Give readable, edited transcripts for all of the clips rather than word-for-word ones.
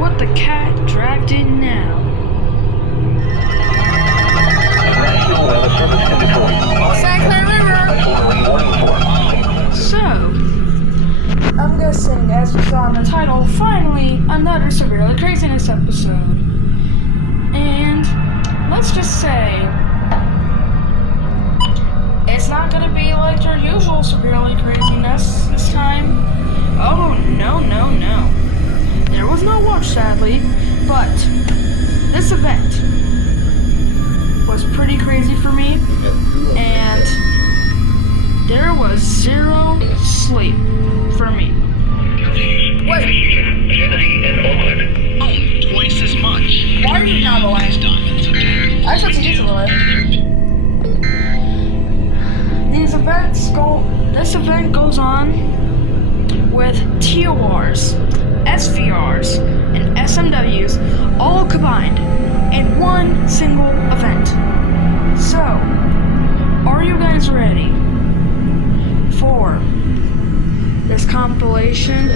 what the cat dragged in now. National Weather Service in Detroit. Santa Clara River. So, I'm guessing, as you saw in the title, finally another Severely Craziness episode. And let's just say, it's not gonna be like your usual Severely Craziness this time. Oh, no. There was no watch, sadly, but this event was pretty crazy for me, and there was zero sleep for me. Wait, Twice as much. why are you not away? I thought you did away. This event goes on with TORs, SVRs, and SMWs all combined in one single event. So, are you guys ready for this compilation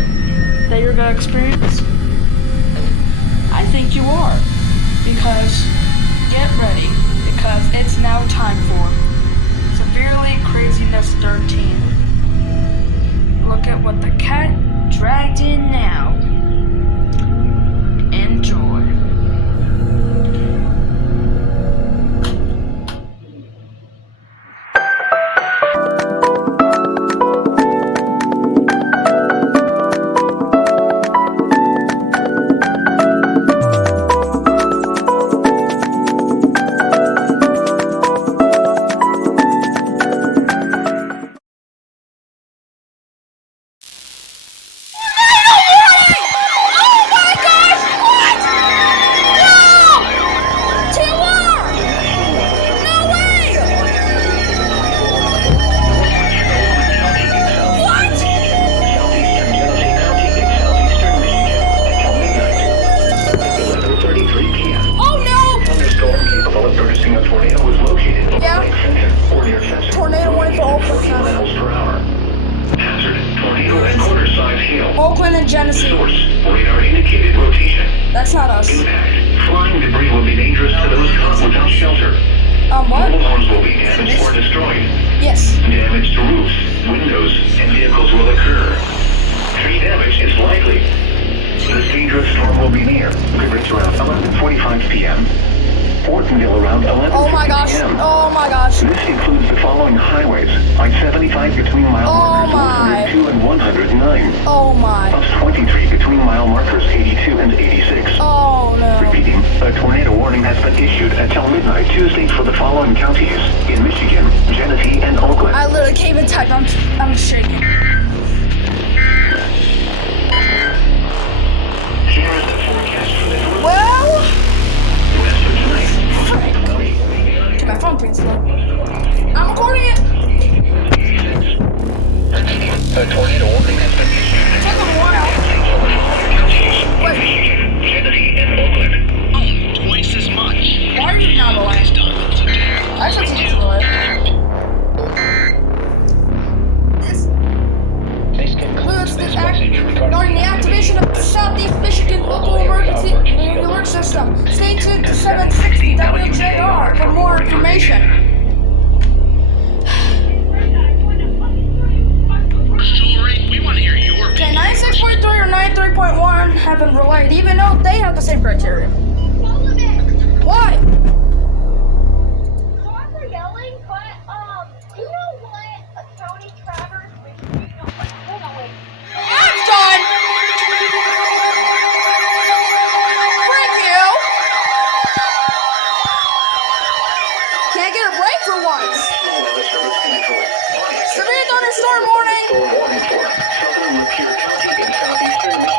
that you're gonna experience? I think you are, because get ready, because it's now time for Severely Craziness 13. Look at what the cat dragged in now. Enjoy. Oakland and Genesee. Source, radar indicated rotation. That's not us. Impact. Flying debris will be dangerous to those caught without shelter. What? Mobile homes will be damaged or destroyed. Yes. Damage to roofs, windows, and vehicles will occur. Tree damage is likely. This dangerous storm will be near. Could reach around 11:45 p.m. Fortinville around 11 Oh my gosh. p.m. Oh my gosh. This includes the following highways. I-75 between mile Oh markers my. 102 and 109. Oh my. Plus 23 between mile markers 82 and 86. Oh no. Repeating, a tornado warning has been issued until midnight Tuesday for the following counties in Michigan, Genesee, and Oakland. I literally can't even type. I'm shaking. Here is the forecast for the north. Well, West of tonight. get my phone pretty slow. I'm recording it. Repeating, a tornado warning has been issued. Took a while. Wait, Genesee, and Oakland. Twice as much. why are you not away? I thought you did away. This includes this act regarding the activation of the Southeast Michigan Local Emergency Alert System. Stay tuned to 760 WJR for more information. We want to hear your Okay, 96.3 or 93.1 have been relayed, even though they have the same criteria. Why? Sorry for yelling, but, you know what a Tony Travers, hold on, wait. I'm done! Frick you! Can't get a break for once. Severe thunderstorm warning!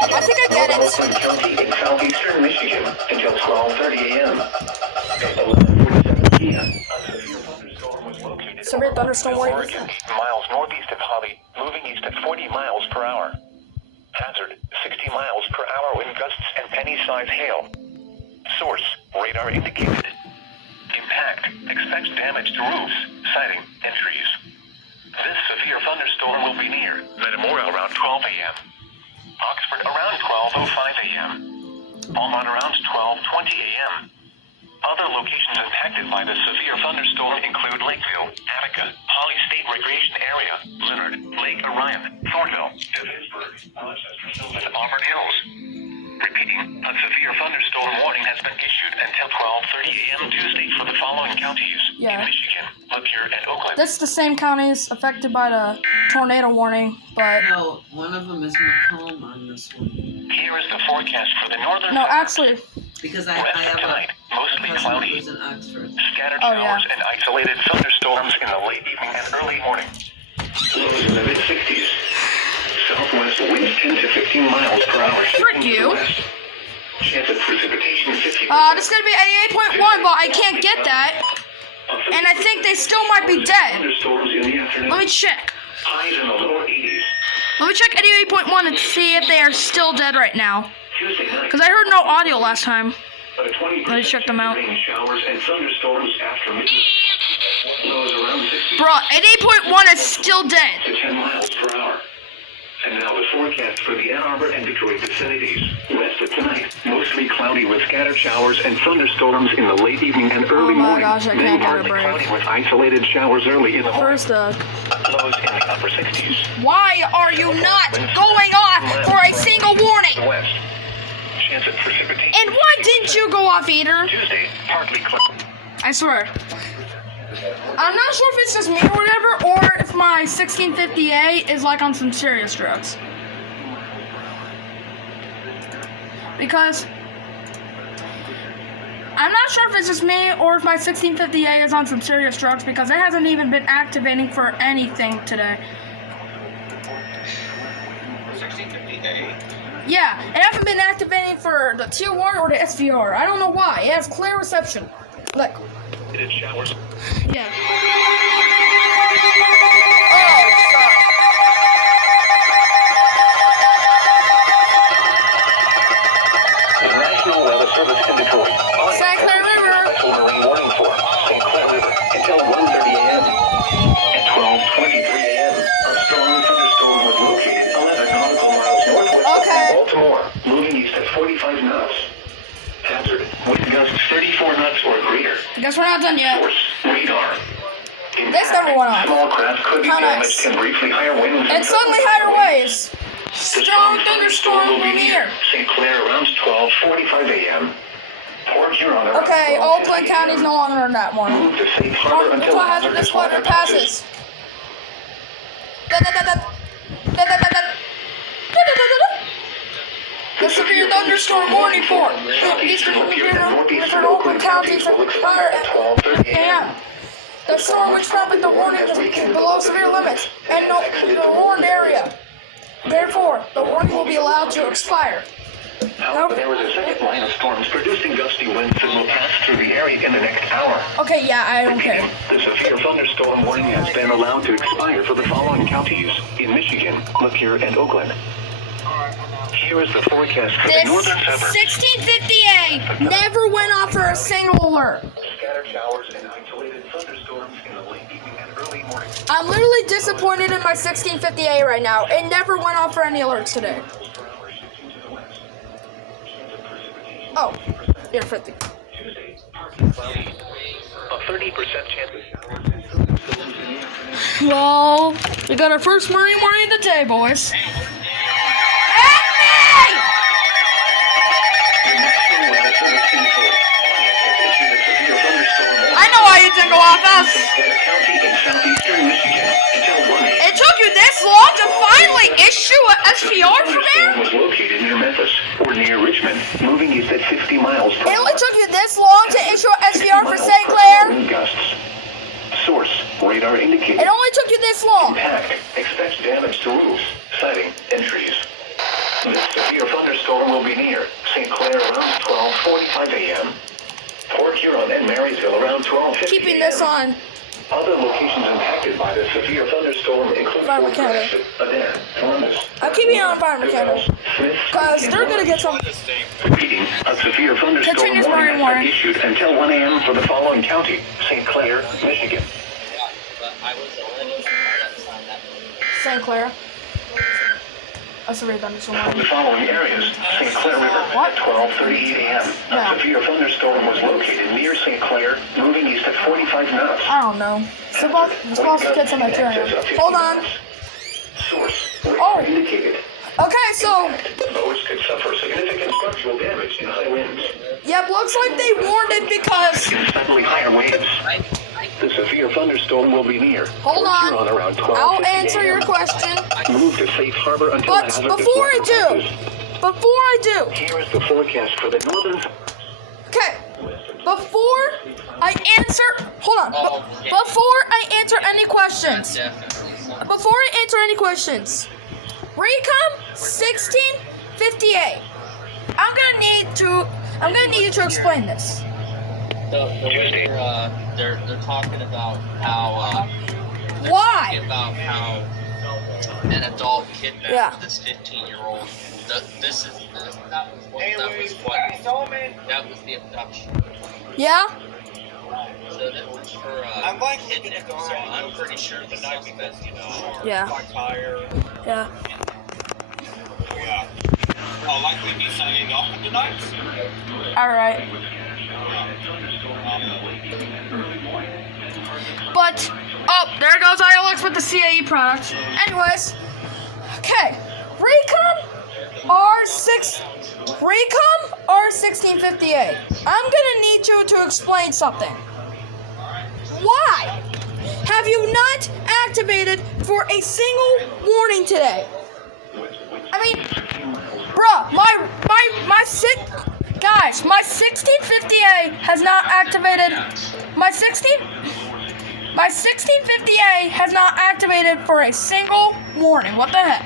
I think I get it. County in southeastern Michigan until 12:30 a.m. Severe thunderstorm warning. Oregon, miles northeast of Hobby, moving east at 40 miles per hour. Hazard, 60 miles per hour wind gusts and penny-size hail. Source, radar indicated. Impact, expects damage to roofs, siding, and trees. This severe thunderstorm will be near Metamora around 12 a.m. Oxford around 12:05 a.m. all on around 12:20 a.m. Other locations impacted by the severe thunderstorm include Lakeville, Attica, Holly State Recreation Area, Leonard, Lake Orion, Thornville, Pittsburgh, and Auburn Hills. Repeating, a severe thunderstorm warning has been issued until 12:30 a.m. Tuesday for the following counties in Michigan, Lapeer, and Oakland. This is the same counties affected by the tornado warning, but... No, one of them is Macomb on this one. Here is the forecast for the northern... No, actually... Because I West have tonight, a mostly cousin cloudy. who lives in Oxford. Scattered Oh, showers yeah. and isolated thunderstorms in the late evening and early morning. Lows in the mid-60s. Southwest winds 10 to 15 miles per hour. Frick you. Chance of precipitation 50%. This is gonna be 88.1, but I can't get that. And I think they still might be dead. Thunderstorms in the afternoon. Let me check. Highs in the lower 80s. Let me check 88.1 and see if they are still dead right now. Tuesday night. Because I heard no audio last time. A 20% Let me check them out. rain showers and thunderstorms after midnight. Lows around 60 Bro, 88.1 is still dead. to 10 miles per hour. And now the forecast for the Ann Arbor and Detroit vicinities. West of tonight, mostly cloudy with scattered showers and thunderstorms in the late evening and early Oh my morning. gosh, I Then can't get a partly break. cloudy with isolated showers early in the morning. First, Lows in the upper 60s. why are you not going off for a single warning? West. Chance of precipitation. And why didn't you go off, Eater? Tuesday, partly cloudy. I swear. I'm not sure if it's just me or whatever, or if my 1650A is like on some serious drugs. Because I'm not sure if it's just me or if my 1650A is on some serious drugs because it hasn't even been activating for anything today. 1650A. Yeah, it hasn't been activating for the Tier 1 or the SVR. I don't know why. It has clear reception. Look. It is showers. Yeah. The National Weather Service in Detroit. St. Clair River. Special marine warning for St. Clair River until 1:30 a.m. At 12:23 a.m., a strong thunderstorm was located 11 nautical miles northwest Okay. of Baltimore, moving east at 45 knots. Hazard, wind gusts 34 knots or greater. I guess we're not done yet. Force, radar. In This fact, never went off. Small craft could be How damaged nice. and briefly higher winds. And suddenly higher waves. The Strong thunderstorm will be near. St. Clair around 12:45 a.m. Port Huron around Okay, 12:50 Oakland County's no longer in that one. Move to Safe Harbor until Until hazardous weather passes. The severe thunderstorm warning for eastern and Oakland counties expire at 12 a.m. The storm which prompted the warning is below severe limits and no the warned area. Therefore, the warning will be allowed to expire. However, there was a second line of storms producing gusty winds that will pass through the area in the next hour. Okay, yeah, I don't care. The severe thunderstorm warning has been allowed to expire for the following counties in Michigan, Lapeer, and Oakland. Here is the forecast for the This northern suburbs. 1650A never went off for a single alert. Scattered showers and isolated thunderstorms in the late evening and early morning. I'm literally disappointed in my 1650A right now. It never went off for any alerts today. Oh, you're 50. Tuesday, partly cloudy. A 30% chance of showers and thunderstorms in the afternoon. Well, we got our first Marine warning of the day, boys. The National Weather Service in Detroit has issued a severe thunderstorm warning. I know why you didn't go off us. St. County in southeastern Michigan until 1 a.m. It took you this long to finally issue a SPR from there? was located near Memphis or near Richmond, moving east at 50 miles per It hour. only took you this long to issue a SPR for St. Clair? Wind gusts. Source, radar indicated. It only took you this long. Impact. Expect damage to roofs, siding, and trees. This severe thunderstorm will be near St. Clair around 12:45 a.m. Port Huron and Marysville around 12:50 Keeping this on. Other locations impacted by the severe thunderstorm include Environment Fort Canada. Gratiot, Adair, Columbus, I'm keeping it on Environment Canada. Smith, Because and they're gonna get some. Repeating, a severe thunderstorm Continuous warning has warning. been issued until 1 a.m. for the following county: St. Clair, Michigan. St. Clair. a severe thunderstorm The warning. following areas: St. Clair River What? at 12:38 a.m. No. A severe thunderstorm was located near St. Clair, moving east at 45 knots. I don't know. It's supposed to get some material. Hold on. Source Oh. indicated. Okay, so Boats could suffer significant structural damage in high winds. yep, looks like they warned it because Suddenly higher waves. The severe thunderstorm will be near. hold on. Huron around 12:50 I'll answer your a.m. question. Move to safe harbor until But hazardous before I weather do, passes. Here is the forecast for the northern. okay, before I answer, hold on. Before I answer any questions, Recom 1658. I'm gonna need you to explain this. The way they're talking about how Why? about how an adult kidnapped Yeah. this 15-year-old. That was the abduction. Yeah? So that was for kidnapping. So I'm pretty sure the suspect, Yeah. Yeah. I'll likely be signing off tonight. All right. But there goes ILX with the CAE product. Anyways, okay, Recom R1658. I'm gonna need you to explain something. Why have you not activated for a single warning today? I mean, bruh, my 1658 has not activated. My 1658 has not activated for a single warning. What the heck?